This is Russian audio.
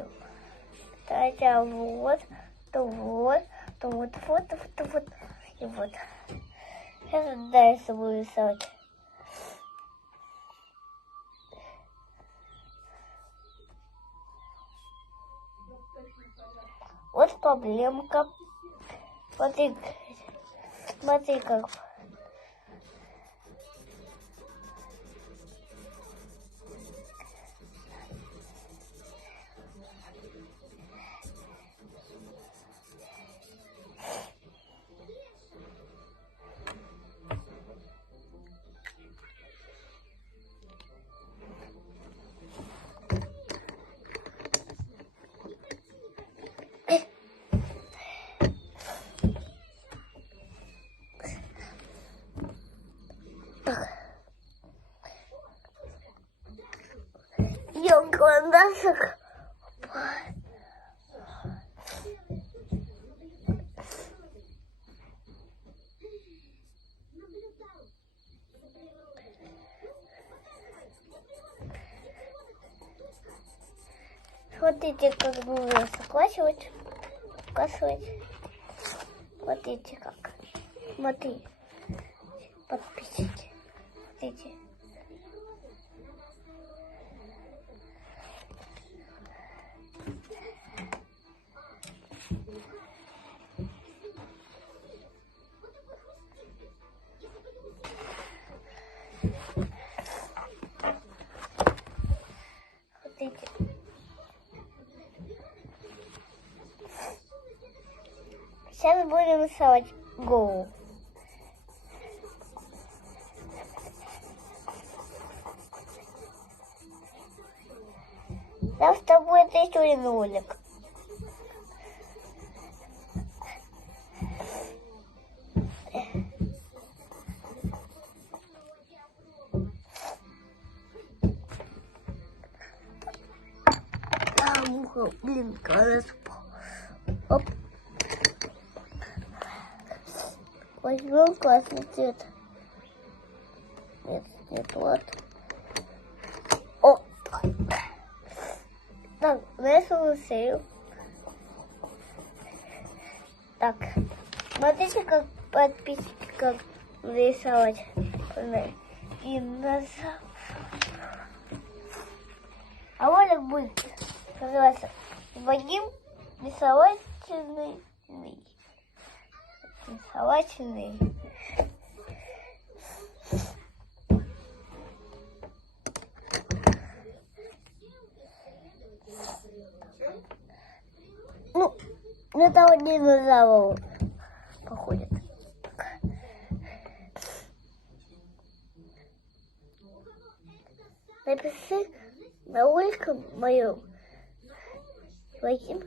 видел. Хотя вот, то вот, то вот, то вот, и вот. Сейчас дальше буду рисовать. Вот проблемка. Смотри, смотри как. Я карандашик. Смотрите, как нужно согласивать. Смотрите как. Смотри. Подписчики. Смотрите. Смотрите. Сейчас будем рисовать голову. Завтра будет еще один ролик. А, муха, блин, когда спал. Оп. Возьмем красный цвет. Нет, не тот. О! Так, нарисую шею. Так, смотрите, как подписчики, как рисовать. Динозавр. А ролик будет называться «Вадим рисовательный». Рисовательный. Ну, это вот динозавр походит. Напиши на роликом моем Вадим